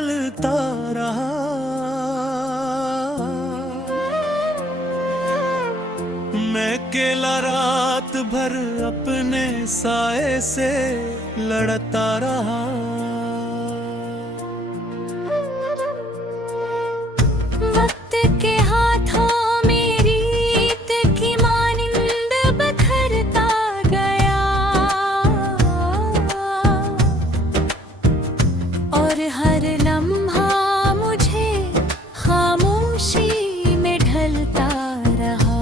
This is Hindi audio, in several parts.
चलता रहा। मैं अकेला रात भर अपने साए से लड़ता रहा। वक्त के हाथों में रीत की मानिंद बिखरता गया, और हर लम्हा मुझे खामोशी में ढलता रहा।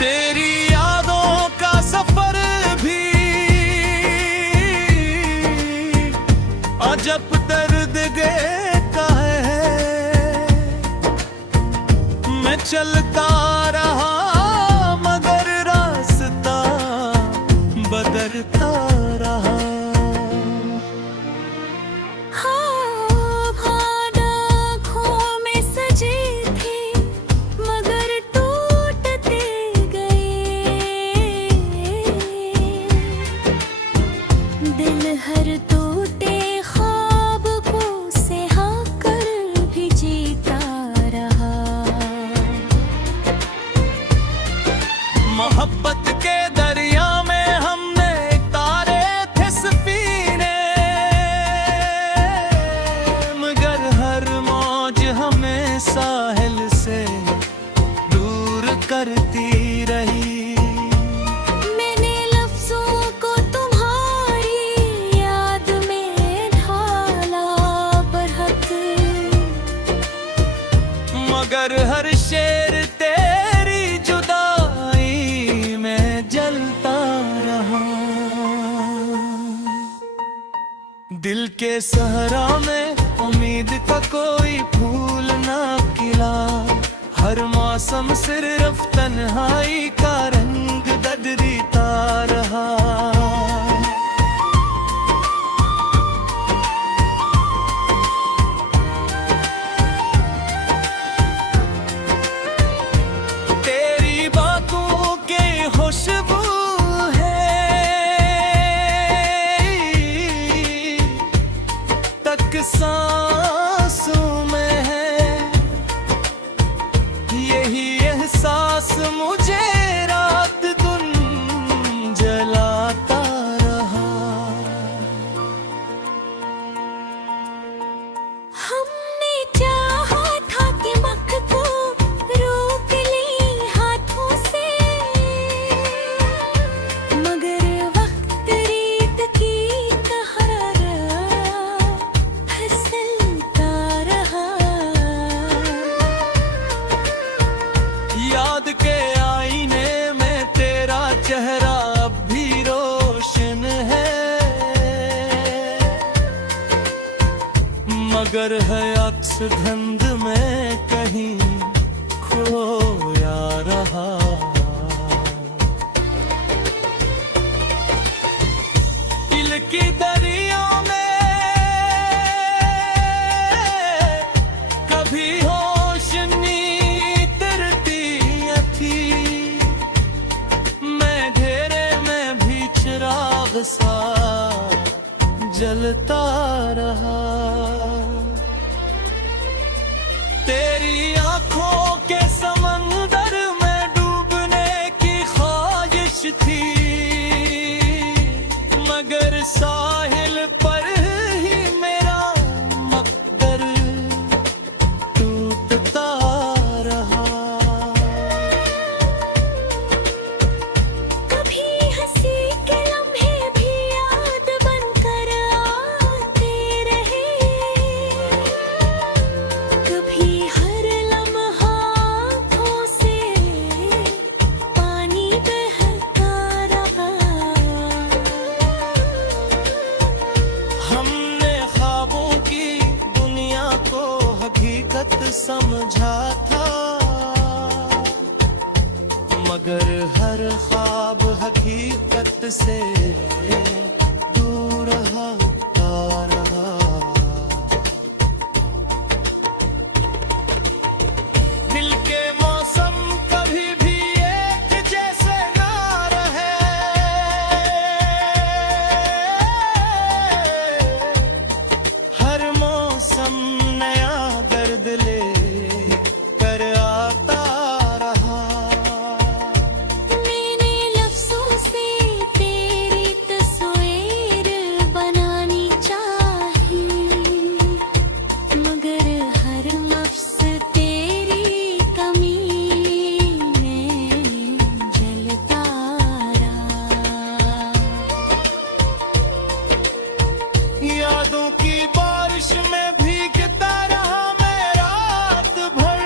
तेरी यादों का सफर भी अजब दर्द का है। मैं चलता रहा मगर रास्ता बदलता रहा। दिल हर टूटे ख्वाब को सहा कर भी जीता रहा। मोहब्बत के दरिया में हमने तारे थे सफीने, मगर हर मौज हमें साहिल से दूर करती रही। मगर हर शेर तेरी जुदाई में जलता रहा। दिल के सहरा में उम्मीद का कोई फूल ना खिला। हर मौसम सिर्फ तन्हाई का रंग बदलता रहा। खुशबू है तक सांसों में है, यही एहसास मुझे रात दिन जलाता रहा। हमने चाहा था कि वक्त को रोक ले हाथों से, याद के आईने में तेरा चेहरा अब भी रोशन है, मगर है अक्स धुंध में कहीं खोया रहा। दिल की दरिया में कभी होश नीत थी, मैं घेरे में भी चिराग सा जलता रहा। तेरी आंखों के समंदर में डूबने की ख्वाहिश थी, मगर साहिल पर ही मेरा मकदर टूटता रहा। कभी हंसी के लम्हे भी याद बनकर आते रहे, कभी हर लम्हा आँखों से पानी बहता रहा। हमने ख्वाबों की दुनिया को हकीकत समझा था, मगर हर ख्वाब हकीकत से दूर होता रहा। दिल के मौसम कभी भी एक जैसे ना रहे, दम नया दर्द ले कर आता रहा। मैंने लफ्जों से तेरी तस्वीर बनानी चाही, मगर हर लफ्ज तेरी कमी में जलता रहा। यादों की बारिश में भीगता रहा मैं रात भर,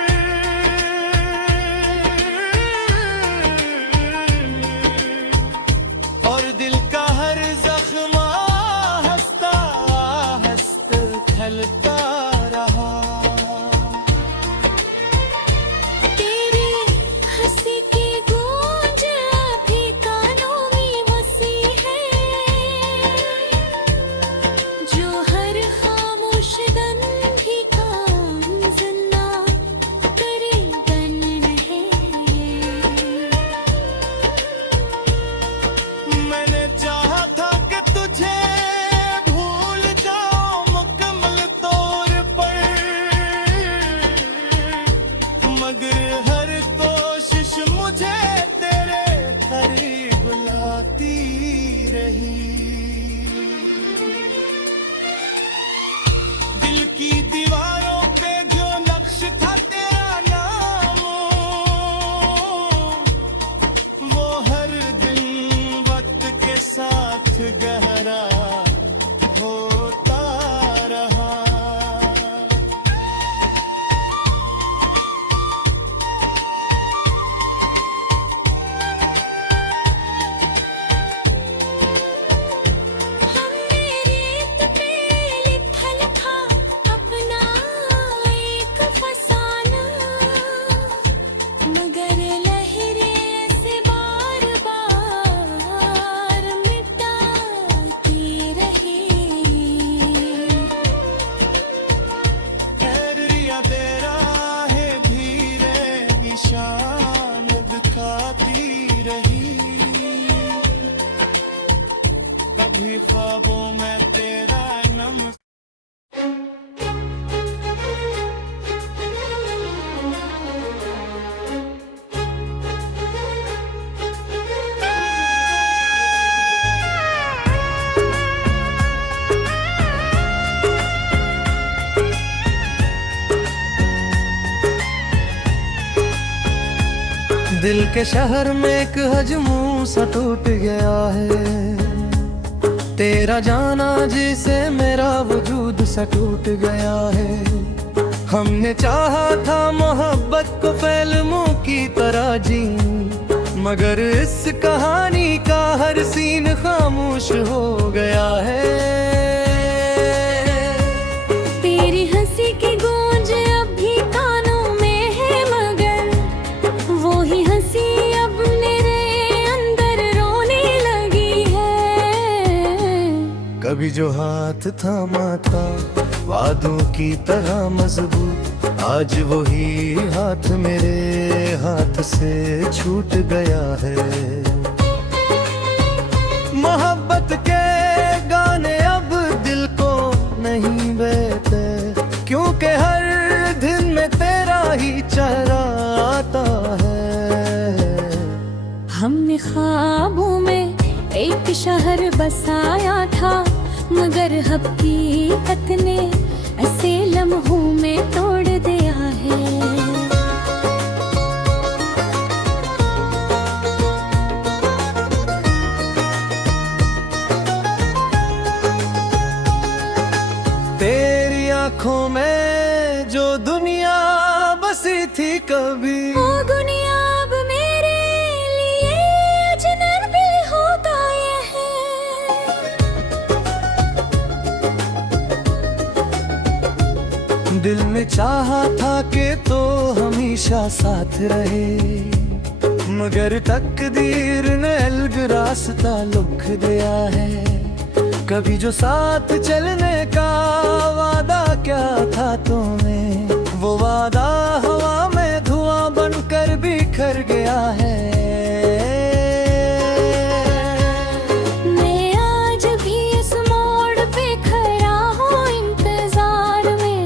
और दिल का हर जख्म हंसता हंसता खलता रहा। तेरी हंसी की गूंज अभी कानों में बसी है, जो हर खामोश दन भी कान सुनना करे बन रहे। मैंने चाहा था कि तुझे भूल जाऊं मुकम्मल तौर पर, मगर हर कोशिश मुझे तेरे करीब लाती रही। दिल की दीवारों पे जो नक्श था तेरा नाम, वो हर दिन वक्त के साथ गहरा होता रहा। हमने रेत पे लिखा लिखा अपना एक फसाना, मगर लहरें से बार बार मिटाती रही। खैरिया तेरा है धीरे निशान दिखाती रही, कभी ख्वाबों में तेरा नम। दिल के शहर में एक हजमू सा टूट गया है, तेरा जाना जिसे मेरा वजूद सा टूट गया है। हमने चाहा था मोहब्बत को फिल्मों की तरह जी, मगर इस कहानी का हर सीन खामोश हो गया है। तेरी हंसी की गूंज अब भी कानों में है, मगर वो ही हंसी अब मेरे अंदर रोने लगी है। कभी जो हाथ थामा था वादों की तरह मजबूत, आज वही हाथ मेरे हाथ से छूट गया है। मोहब्बत के गाने अब दिल को नहीं बहते, क्योंकि हर दिन में तेरा ही चेहरा आता है। हमने ख्वाबों में एक शहर बसाया था, मगर हकीकत ने ऐसे लम्हों में तोड़ दिया है। तेरी आंखों में जो दुनिया बसी थी कभी, वो दुनिया अब मेरे लिए अजनबी हो गई है। दिल में चाहा था कि तो हमेशा साथ रहे, मगर तकदीर ने अलग रास्ता लिख दिया है। कभी जो साथ चलने का वादा क्या था तुम्हें, वो वादा हवा में धुआं बनकर बिखर गया है। मैं आज भी इस मोड़ पे खड़ा हूँ इंतजार में,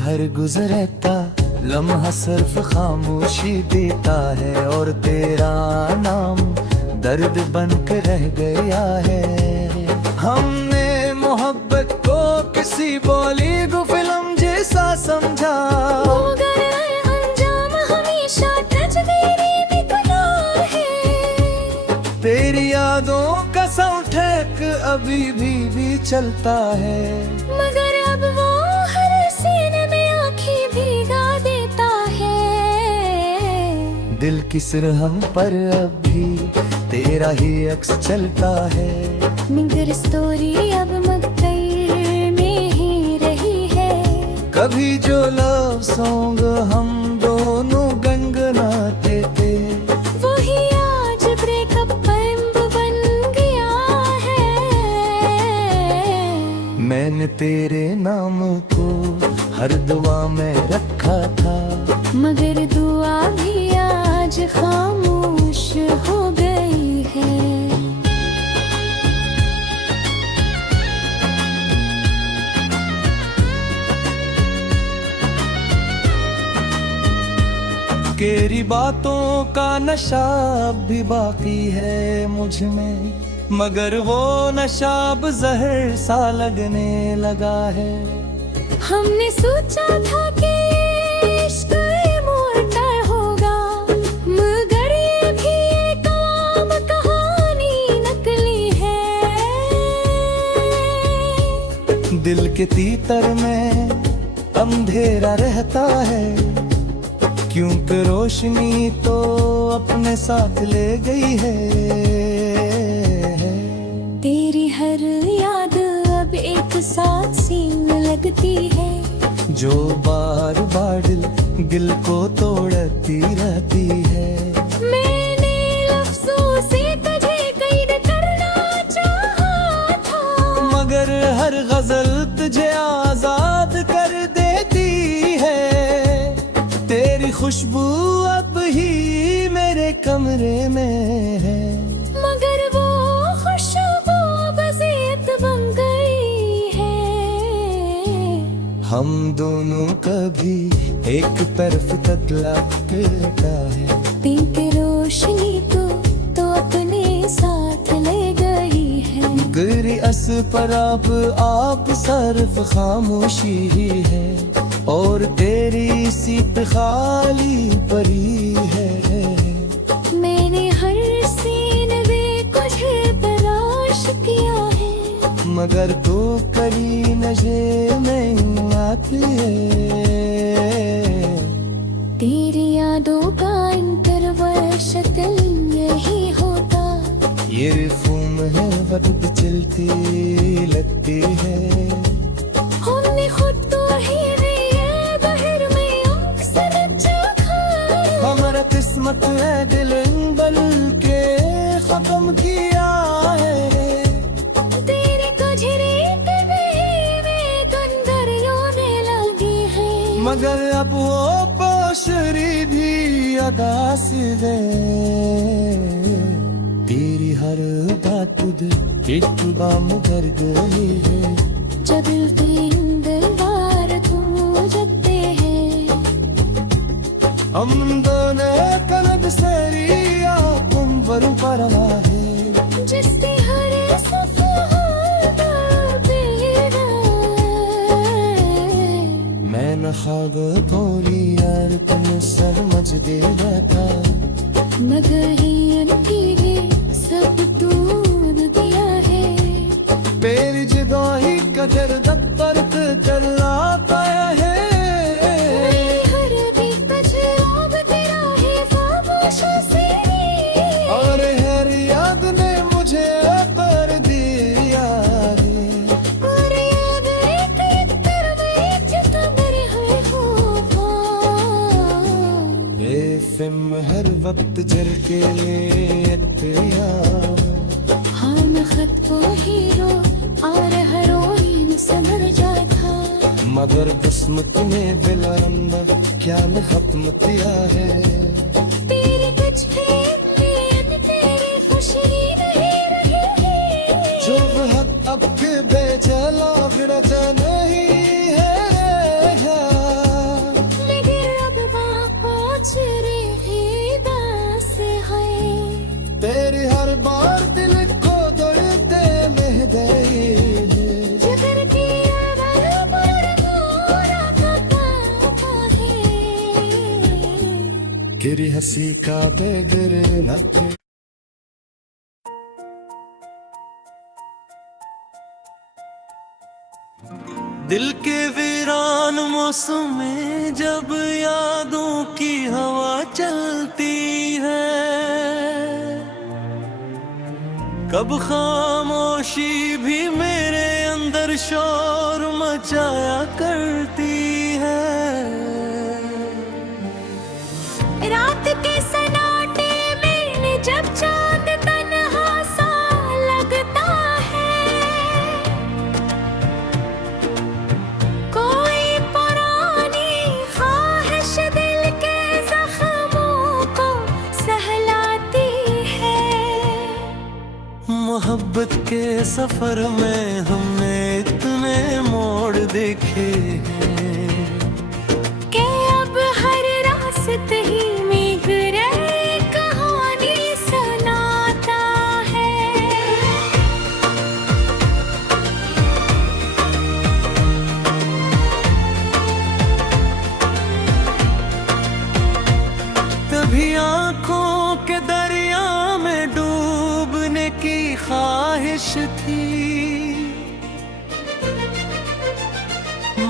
हर गुजरता लम्हा सिर्फ खामोशी देता है, और तेरा नाम दर्द बनकर रह गया है। हमने मोहब्बत को किसी बॉलीवुड फिल्म जैसा समझा, मगर अंजाम हमेशा तस्वीरी निकला है। तेरी यादों का साउंडट्रैक अभी भी चलता है, मगर अब वो हर सीने में आँखें भिगा देता है। दिल की सिरहम पर अब भी तेरा ही अक्स चलता है, मगर स्टोरी अब मकई में ही रही है। कभी जो लव सॉन्ग हम दोनों गनगनाते थे, वही आज ब्रेकअप बन गया है। मैंने तेरे नाम को हर दुआ में रखा था, मगर दुआ भी आज खामोश हो गई है। तेरी बातों का नशा अब भी बाकी है मुझ में, मगर वो नशा अब जहर सा लगने लगा है। हमने सोचा था कि इश्क इमोर्टल होगा, मगर ये भी एक आम कहानी नकली है। दिल के तीतर में अंधेरा रहता है, क्योंकि रोशनी तो अपने साथ ले गई है। तेरी हर याद अब एक साथ सीन लगती है, जो बार बार दिल को तोड़ती रहती है। मैंने लफ्जों से तुझे कैद करना चाहा था, मगर हर गजल तुझे आजाद कर देती है। तेरी खुशबू अब ही मेरे कमरे में है, मगर वो खुशबू बज़ियत बन गई है। हम दोनों कभी एक तरफ ततला लेटा है, तेरी रोशनी तो अपने साथ ले गई है। गिरी अस पर अब आप सिर्फ खामोशी ही है, और तेरी सीट खाली परी है। मैंने हर सीन में कुछ तलाश किया है, मगर तू करी नजर नहीं आती है। तेरी यादों का इंटरवल शक्ल यही होता, ये रिफूम है वक्त चलती लगती है। हमने खुद तो ही बहर में अक्सर चाहा, हमारा किस्मत है दिल बल के खत्म किया है। तेरे कजरे के में कंदर रोने लगी है, मगर अब वो पोशरी भी अदा से दे। तेरी हर बात एक बाम कर गई है, जब दीवार तू जगते हैं। हम दोनों कनक सरिया तुम पर परवा है, जिससे हर सफर बेरा। मैं न खाब थोड़ी यार तुम समझ दे था, मगर ही अनकी सब तूने दिया है। तेरी जिदाही कदर दफ्तर चला पाया है। मेरी हर भी कचरा तेरा है खामोशी से, और हर याद ने मुझे कर दिया रे। और याद एक तरफ जता मेरे है खूबा। ये फिल्म हर वक्त जल के हम खत को हीरो और हीरोइन समझ जाता, मगर किस्मत ने बिलंद क्या न खत्म किया है। तेरे कुछ भी तेरी खुशी नहीं रही, जो हक अब के बेचला बिरजा नहीं है। बार दिल को दर्द में गई है। जिगर की आवाज़ पर मोरा पता है। गिरी हंसी का बेगर नखे। दिल के वीरान मौसम में जब यादों की हवा चलती है, कब खामोशी भी मेरे अंदर शोर मचाया करती है। रात के सन्नाटे में जब चांद तन्हा सा लगता है, कोई पुरानी ख्वाहिश दिल के जख्मों को सहलाती है। मोहब्बत के सफर में हमने इतने मोड़ देखे हैं कि अब हर रास्ते ही में गुजरे कहानी सुनाता है। तभी आंखों के दरिया में डूबने की ख्वाहिश थी,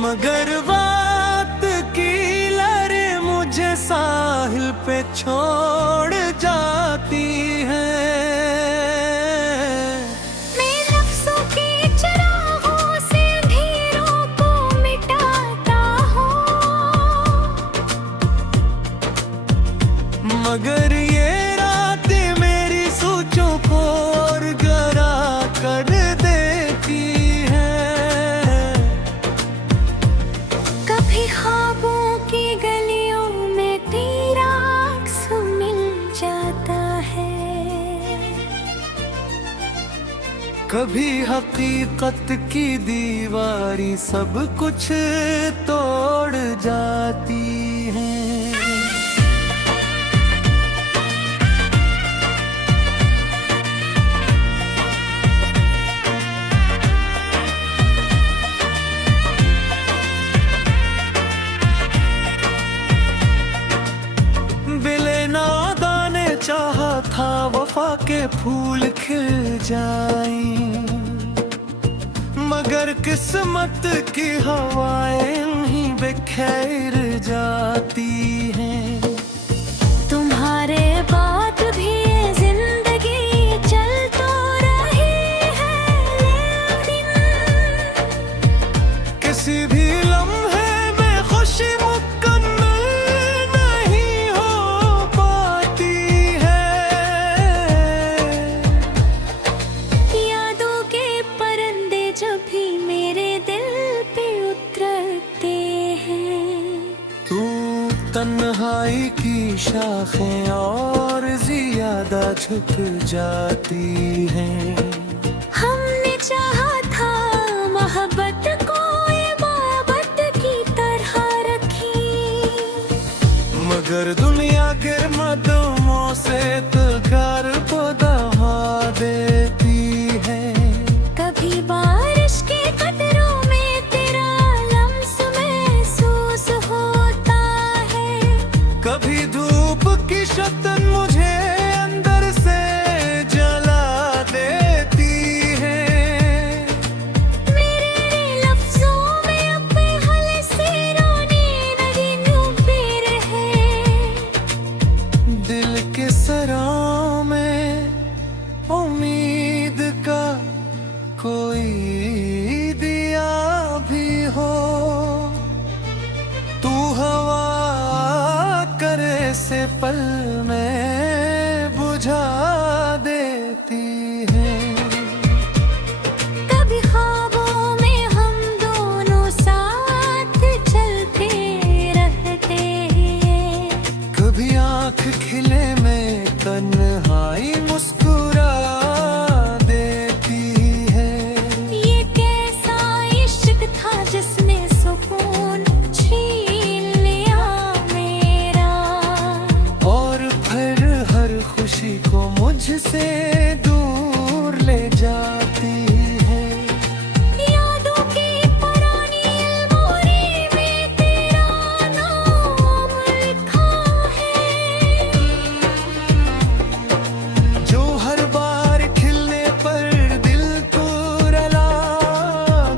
मगर बात की लहरें मुझे साहिल पे छोड़ जाती हैं। मैं लफ्ज़ों के चिरागों से अंधेरों को मिटाता हूँ, मगर ये रातें मेरी सोचों को और गहरा कर देती हैं। कभी ख्वाबों की गलियों में तेरा अक्स मिल जाता है। कभी हकीकत की दीवारी सब कुछ तोड़ जाती है। बिले नादा ने चाहा था वफा के फूल खिल जाएं, मगर किस्मत की हवाएं ही बिखेर जाती हैं। तुम्हारे बाद भी ये जिंदगी चल तो रही है, लेकिन किसी भी लम्हे में खुशी मुकम्मल नहीं हो पाती है। यादों के परिंदे जब भी मेरे दिल पे उतरते हैं, तू तन्हाई की शाखें और ज्यादा झुक जाती हैं। हमने चाहा था मोहब्बत को इबादत की तरह रखी, मगर दुनिया के मदों से तो घर को दबा देती है। कभी बारिश के कतरों में तेरा लम्स महसूस होता है, कभी धूप की शतन मुझे अंदर से जला देती है। मेरे लफ्जों में अपने हल से रोने नहीं डूबे रहे। दूर ले जाती है। यादों की पुरानी अलमारी में तेरा नाम लिखा है, जो हर बार खिलने पर दिल को रुला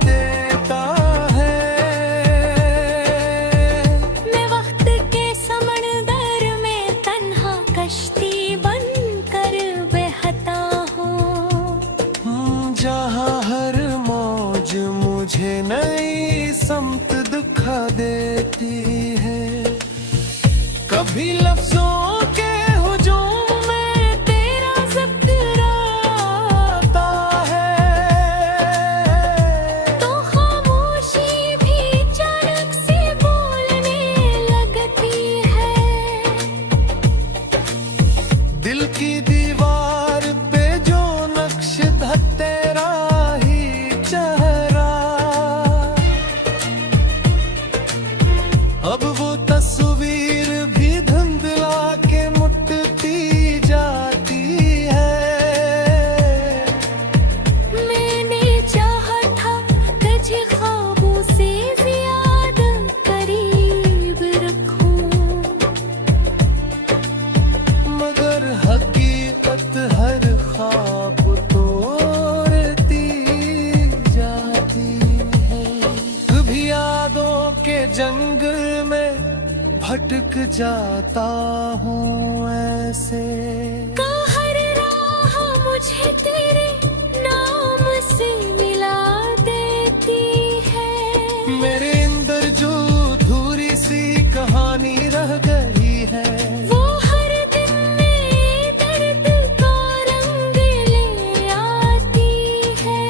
देता है। मैं वक्त के समंदर में तन्हा कश्ती बनकर बहता हूँ, जहाँ हर मौज मुझे नई समत दिखा देती है। कभी लफ्जों के हुजूम में तेरा ज़िक्र आता है, तो खामोशी भी अचानक से बोलने लगती है। दिल की दीवार पे जो नक्श था तेरा ही चेहरा, अब वो तस्वीर भी धुंधला के मुटती जाती है। मैंने चाहा था तुझे ख्वाबों से ज्यादा करीब रखूं, मगर हकीकत हर ख्वाब तोड़ती जाती है। कभी यादों के जंगल में भटक जाता हूँ ऐसे, का हर राह मुझे तेरे नाम से मिला देती है। मेरे अंदर जो अधूरी सी कहानी रह गई है, वो हर दिन नए दर्द का रंग ले आती है।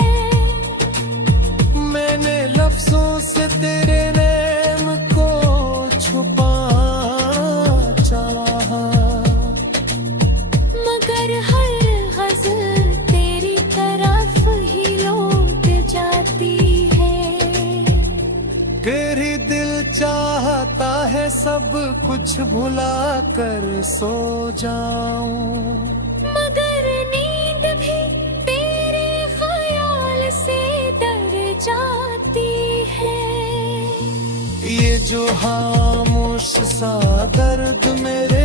मैंने लफ्जों से तेरे नैम को छुपा चाहा, मगर हर गज़ल तेरी तरफ ही लौट जाती है। तेरी दिल चाहता है सब कुछ भुला कर सो जाऊं, मगर नींद भी तेरे ख्याल से डर जाती है। ये जो खामोश सा दर्द मेरे